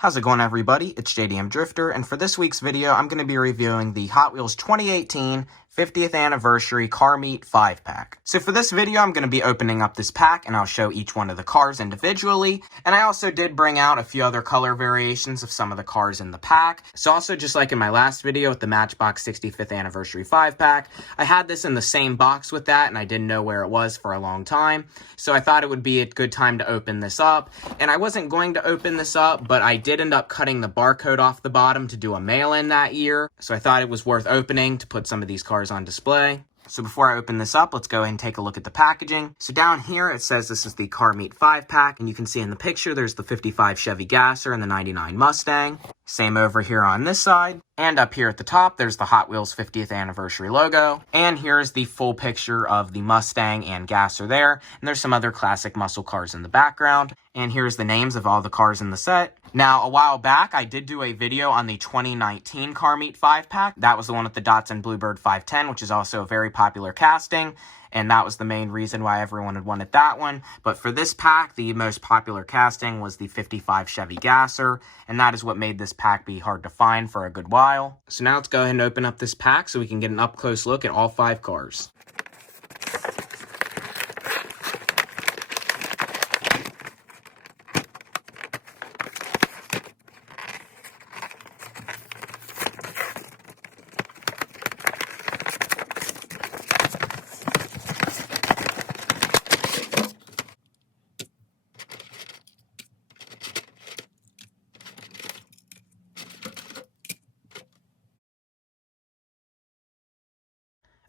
How's it going, everybody? It's JDM Drifter, and for this week's video, I'm going to be reviewing the Hot Wheels 2018 50th Anniversary Car Meet 5-pack. So for this video, I'm going to be opening up this pack, and I'll show each one of the cars individually, and I also did bring out a few other color variations of some of the cars in the pack. So also, just like in my last video with the Matchbox 65th Anniversary 5-pack, I had this in the same box with that, and I didn't know where it was for a long time, so I thought it would be a good time to open this up, and I wasn't going to open this up, but I did end up cutting the barcode off the bottom to do a mail-in that year, so I thought it was worth opening to put some of these cars on display. So before I open this up, let's go ahead and take a look at the packaging. So down here, it says this is the Car Meet 5-pack, and you can see in the picture, there's the 55 Chevy Gasser and the 99 Mustang. Same over here on this side. And up here at the top, there's the Hot Wheels 50th Anniversary logo. And here's the full picture of the Mustang and Gasser there. And there's some other classic muscle cars in the background. And here's the names of all the cars in the set. Now, a while back, I did do a video on the 2019 Car Meet 5-pack. That was the one with the Datsun Bluebird 510, which is also a very popular casting. And that was the main reason why everyone had wanted that one. But for this pack, the most popular casting was the 55 Chevy Gasser, and that is what made this pack be hard to find for a good while. So now let's go ahead and open up this pack so we can get an up-close look at all 5 cars.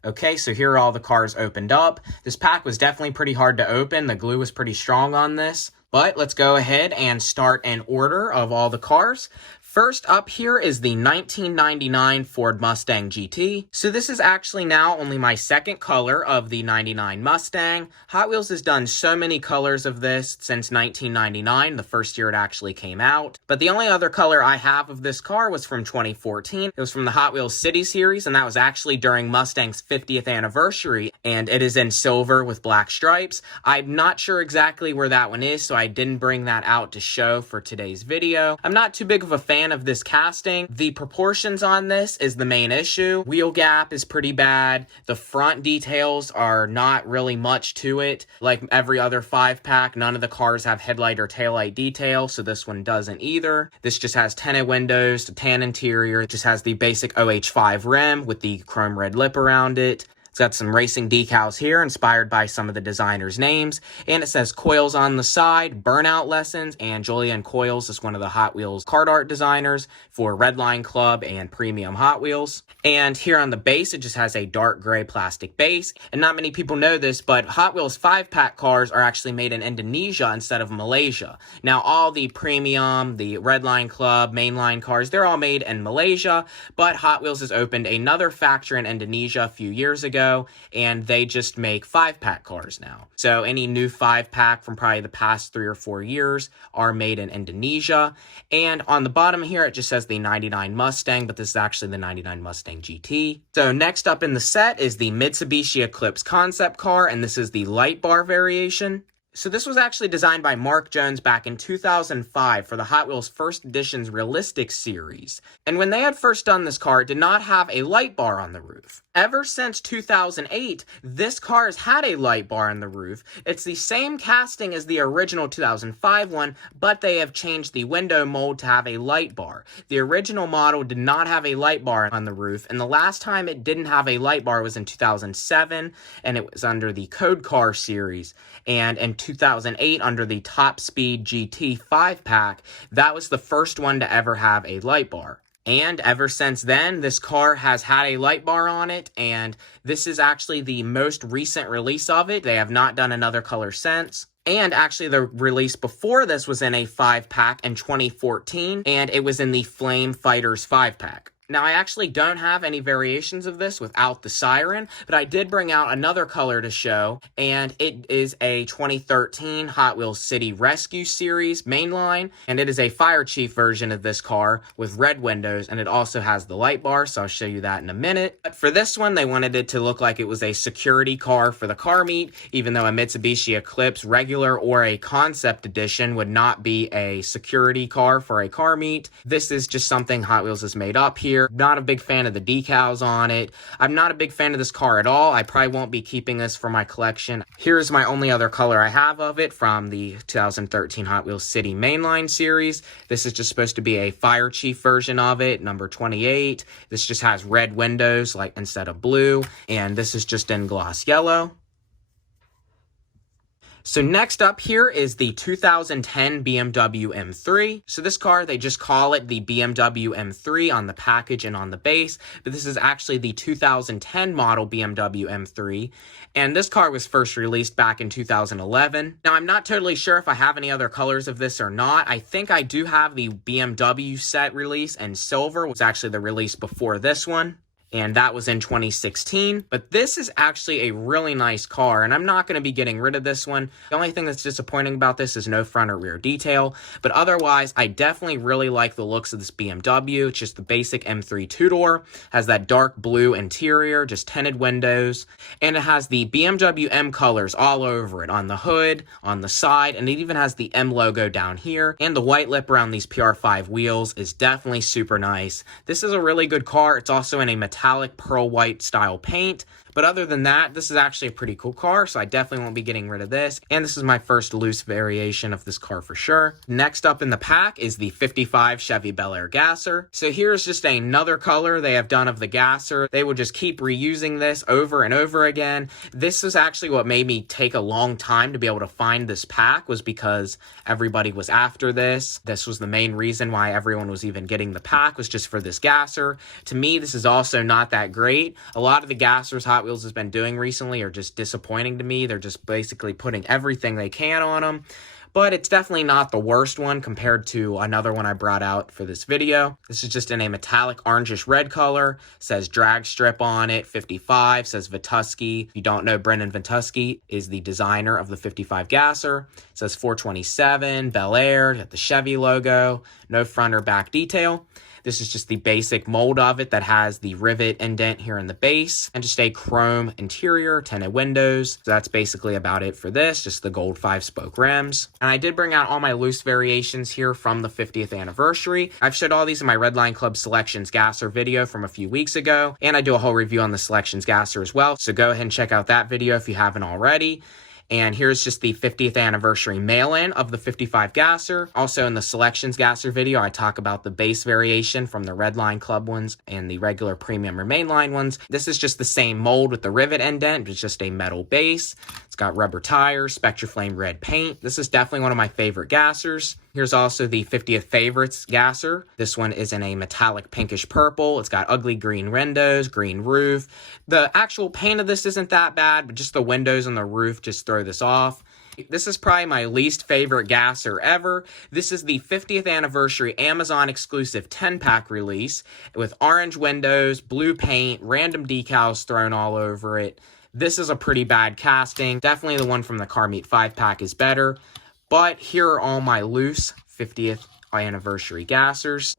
Okay, so here are all the cars opened up. This pack was definitely pretty hard to open. The glue was pretty strong on this. But let's go ahead and start an order of all the cars. First up here is the 1999 Ford Mustang GT. So this is actually now only my second color of the 99 Mustang. Hot Wheels has done so many colors of this since 1999, the first year it actually came out. But the only other color I have of this car was from 2014. It was from the Hot Wheels City series, and that was actually during Mustang's 50th anniversary. And it is in silver with black stripes. I'm not sure exactly where that one is, so I didn't bring that out to show for today's video. I'm not too big of a fan of this casting. The proportions on this is the main issue. Wheel gap is pretty bad. The front details are not really much to it. Like every other 5-pack, none of the cars have headlight or taillight detail, so this one doesn't either. This just has tinted windows, a tan interior. It just has the basic OH5 rim with the chrome red lip around it. It's got some racing decals here inspired by some of the designers' names, and it says Coils on the side, Burnout Lessons, and Julian Coils is one of the Hot Wheels card art designers for Redline Club and Premium Hot Wheels. And here on the base, it just has a dark gray plastic base, and not many people know this, but Hot Wheels 5-pack cars are actually made in Indonesia instead of Malaysia. Now, all the Premium, the Redline Club, Mainline cars, they're all made in Malaysia, but Hot Wheels has opened another factory in Indonesia a few years ago, and they just make 5-pack cars now. So any new 5-pack from probably the past 3 or 4 years are made in Indonesia. And on the bottom here, it just says the 99 Mustang, but this is actually the 99 Mustang GT. So next up in the set is the Mitsubishi Eclipse concept car, and this is the light bar variation. So this was actually designed by Mark Jones back in 2005 for the Hot Wheels First Edition's Realistic series. And when they had first done this car, it did not have a light bar on the roof. Ever since 2008, this car has had a light bar on the roof. It's the same casting as the original 2005 one, but they have changed the window mold to have a light bar. The original model did not have a light bar on the roof, and the last time it didn't have a light bar was in 2007, and it was under the Code Car series. And in 2008, under the Top Speed GT 5-pack, that was the first one to ever have a light bar. And ever since then, this car has had a light bar on it, and this is actually the most recent release of it. They have not done another color since. And actually, the release before this was in a 5-pack in 2014, and it was in the Flame Fighters 5-pack. Now, I actually don't have any variations of this without the siren, but I did bring out another color to show, and it is a 2013 Hot Wheels City Rescue Series mainline, and it is a Fire Chief version of this car with red windows, and it also has the light bar, so I'll show you that in a minute. But for this one, they wanted it to look like it was a security car for the car meet, even though a Mitsubishi Eclipse regular or a concept edition would not be a security car for a car meet. This is just something Hot Wheels has made up here. Not a big fan of the decals on it. I'm not a big fan of this car at all. I probably won't be keeping this for my collection. Here's my only other color I have of it from the 2013 Hot Wheels City Mainline series. This is just supposed to be a Fire Chief version of it, number 28. This just has red windows like instead of blue, and this is just in gloss yellow. So next up here is the 2010 BMW M3. So this car, they just call it the BMW M3 on the package and on the base, but this is actually the 2010 model BMW M3. And this car was first released back in 2011. Now, I'm not totally sure if I have any other colors of this or not. I think I do have the BMW set release, and silver was actually the release before this one, and that was in 2016. But this is actually a really nice car, and I'm not going to be getting rid of this one. The only thing that's disappointing about this is no front or rear detail, but otherwise, I definitely really like the looks of this BMW. It's just the basic M3 two-door, has that dark blue interior, just tinted windows, and it has the BMW M colors all over it, on the hood, on the side, and it even has the M logo down here, and the white lip around these PR5 wheels is definitely super nice. This is a really good car. It's also in a metallic pearl white style paint. But other than that, this is actually a pretty cool car, so I definitely won't be getting rid of this. And this is my first loose variation of this car for sure. Next up in the pack is the 55 Chevy Bel Air Gasser. So here's just another color they have done of the Gasser. They will just keep reusing this over and over again. This is actually what made me take a long time to be able to find this pack, was because everybody was after this. This was the main reason why everyone was even getting the pack, was just for this Gasser. To me, this is also not that great. A lot of the Gassers Hot Wheels has been doing recently are just disappointing to me. They're just basically putting everything they can on them. But it's definitely not the worst one compared to another one I brought out for this video. This is just in a metallic orangish red color. Says drag strip on it, 55, says Vituski. If you don't know, Brendan Vituski is the designer of the 55 Gasser. It says 427, Bel Air, got the Chevy logo, no front or back detail. This is just the basic mold of it that has the rivet indent here in the base, and just a chrome interior, tinted windows. So that's basically about it for this, just the gold 5-spoke rims. And I did bring out all my loose variations here from the 50th anniversary. I've showed all these in my Redline Club Selections Gasser video from a few weeks ago, and I do a whole review on the Selections Gasser as well, so go ahead and check out that video if you haven't already. And here's just the 50th anniversary mail-in of the 55 Gasser. Also in the Selections Gasser video, I talk about the base variation from the Redline Club ones and the regular Premium or Mainline ones. This is just the same mold with the rivet indent, but it's just a metal base. It's got rubber tires, Spectraflame red paint. This is definitely one of my favorite Gassers. Here's also the 50th Favorites Gasser. This one is in a metallic pinkish purple. It's got ugly green windows, green roof. The actual paint of this isn't that bad, but just the windows and the roof just throw this off. This is probably my least favorite Gasser ever. This is the 50th anniversary Amazon exclusive 10-pack release with orange windows, blue paint, random decals thrown all over it. This is a pretty bad casting. Definitely the one from the Car Meet 5-pack is better. But here are all my loose 50th anniversary Gassers.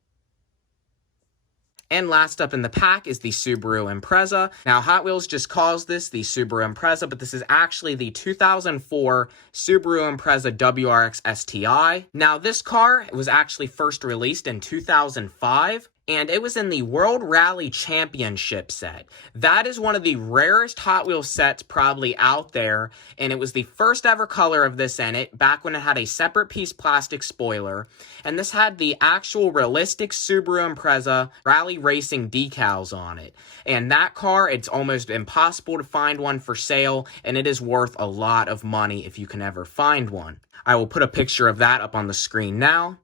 And last up in the pack is the Subaru Impreza. Now, Hot Wheels just calls this the Subaru Impreza, but this is actually the 2004 Subaru Impreza WRX STI. Now, this car was actually first released in 2005. And it was in the World Rally Championship set. That is one of the rarest Hot Wheels sets probably out there, and it was the first ever color of this in it, back when it had a separate piece plastic spoiler, and this had the actual realistic Subaru Impreza rally racing decals on it. And that car, it's almost impossible to find one for sale, and it is worth a lot of money if you can ever find one. I will put a picture of that up on the screen now.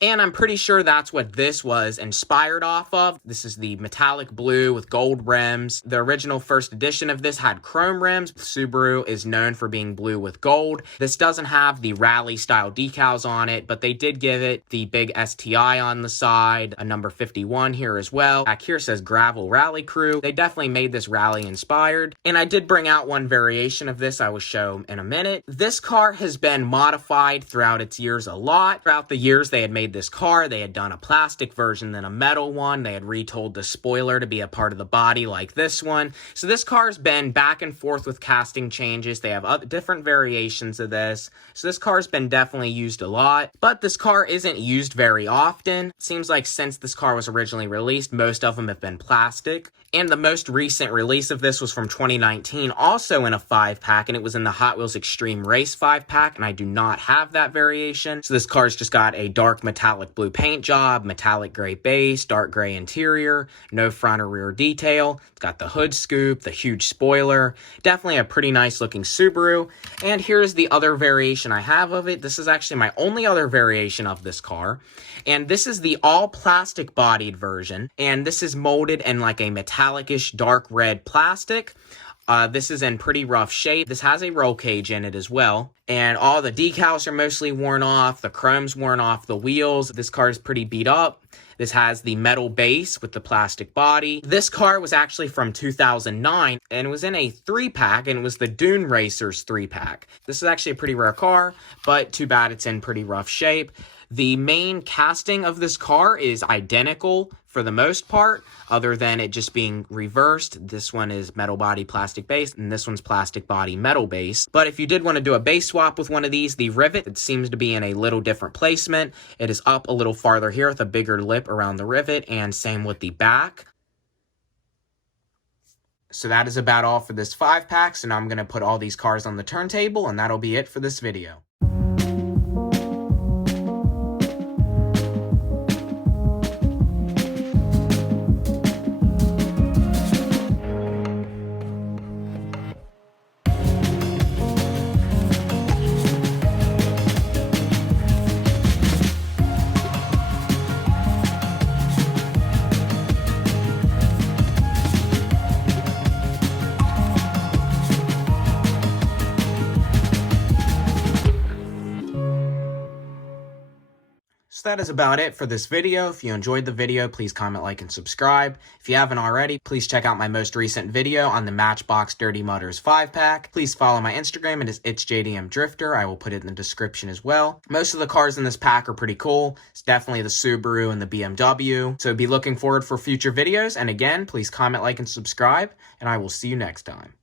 And I'm pretty sure that's what this was inspired off of. This is the metallic blue with gold rims. The original first edition of this had chrome rims. Subaru is known for being blue with gold. This doesn't have the rally style decals on it, but they did give it the big STI on the side, a number 51 here as well. Back here says Gravel Rally Crew. They definitely made this rally inspired. And I did bring out one variation of this I will show in a minute. This car has been modified throughout its years a lot. Throughout the years they had made this car, they had done a plastic version, then a metal one. They had retooled the spoiler to be a part of the body like this one. So this car's been back and forth with casting changes. They have other different variations of this. So this car's been definitely used a lot, but this car isn't used very often. It seems like since this car was originally released, most of them have been plastic. And the most recent release of this was from 2019, also in a 5-pack, and it was in the Hot Wheels Extreme Race 5-pack, and I do not have that variation. So this car's just got a dark metallic blue paint job, metallic gray base, dark gray interior, no front or rear detail. It's got the hood scoop, the huge spoiler. Definitely a pretty nice looking Subaru. And here's the other variation I have of it. This is actually my only other variation of this car. And this is the all plastic bodied version. And this is molded in like a metallic-ish dark red plastic. This is in pretty rough shape. This has a roll cage in it as well. And all the decals are mostly worn off. The chrome's worn off the wheels. This car is pretty beat up. This has the metal base with the plastic body. This car was actually from 2009 and it was in a 3-pack, and it was the Dune Racers 3-pack. This is actually a pretty rare car, but too bad it's in pretty rough shape. The main casting of this car is identical for the most part, other than it just being reversed. This one is metal body, plastic base, and this one's plastic body, metal base. But if you did want to do a base swap with one of these, the rivet, it seems to be in a little different placement. It is up a little farther here with a bigger lip around the rivet, and same with the back. So that is about all for this 5-pack. So now I'm going to put all these cars on the turntable, and that'll be it for this video. So that is about it for this video. If you enjoyed the video, please comment, like, and subscribe. If you haven't already, please check out my most recent video on the Matchbox Dirty Mutters 5-pack. Please follow my Instagram. It is itsjdmdrifter. I will put it in the description as well. Most of the cars in this pack are pretty cool. It's definitely the Subaru and the BMW. So be looking forward for future videos. And again, please comment, like, and subscribe. And I will see you next time.